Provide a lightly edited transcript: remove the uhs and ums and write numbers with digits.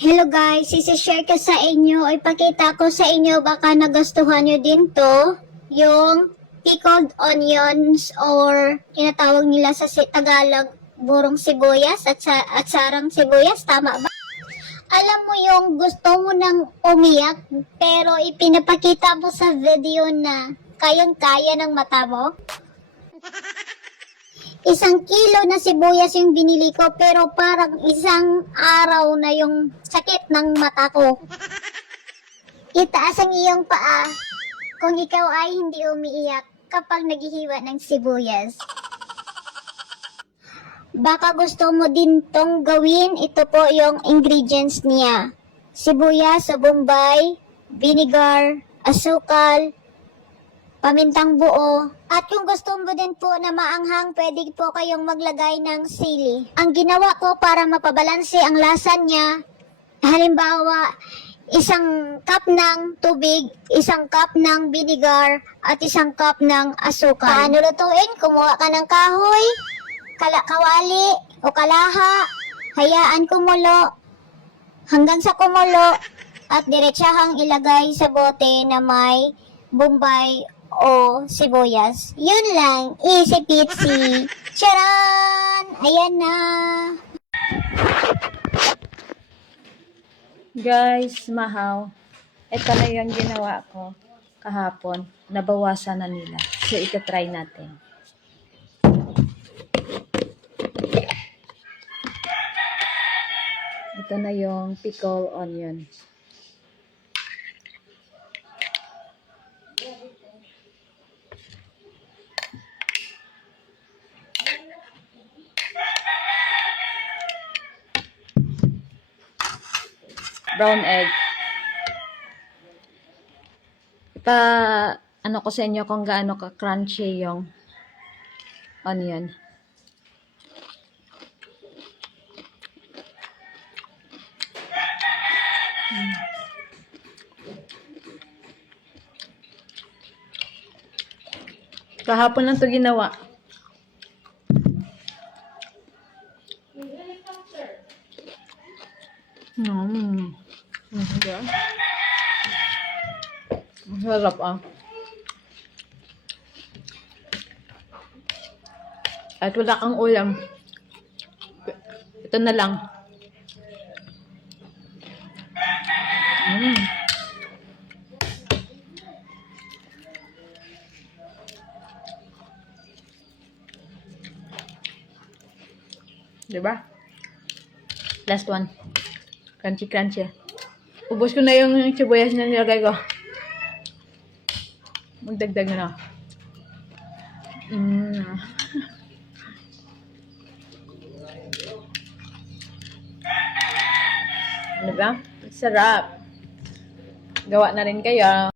Hello guys, isi-share ko sa inyo, ipakita ko sa inyo, baka nagustuhan nyo din to, yung pickled onions or tinatawag nila sa Tagalog, burong sibuyas at sarang sibuyas, tama ba? Alam mo yung gusto mo nang umiyak, pero ipinapakita mo sa video na kayang-kaya ng mata mo? 1 kilo na sibuyas yung binili ko, pero parang isang araw na yung sakit ng mata ko. Itaas ang iyong paa kung ikaw ay hindi umiiyak kapag naghihiwa ng sibuyas. Baka gusto mo din tong gawin. Ito po yung ingredients niya: sibuyas sa bombay, vinegar, asukal, pamintang buo, at kung gusto mo din po na maanghang, pwede po kayong maglagay ng sili. Ang ginawa ko para mapabalanse ang lasa niya, halimbawa, 1 cup ng tubig, 1 cup ng vinegar, at 1 cup ng asukal. Paano lutuin? Kumuha ka ng kahoy, kawali, o kalaha, hayaan kumulo, hanggang sa kumulo, at diretsahang ilagay sa bote na may bombay o sibuyas. Yun lang, easy peasy. Charan! Ayan na. Guys, mahaw. Ito na yung ginawa ko kahapon. Nabawasan na nila. So, ito-try natin. Ito na yung pickled onion. Brown egg. Ano ko sa inyo kung gaano ka-crunchy yung onion. Kahapon lang ito ginawa. Yeah. Masarap At wala kang ulam. Ito na lang. Diba? Last one. Crunchy crunchy. Ubos ko na yung sibuyas na nilagay ko. Magdagdag na. Ano ba? Sarap. Gawa na rin kayo.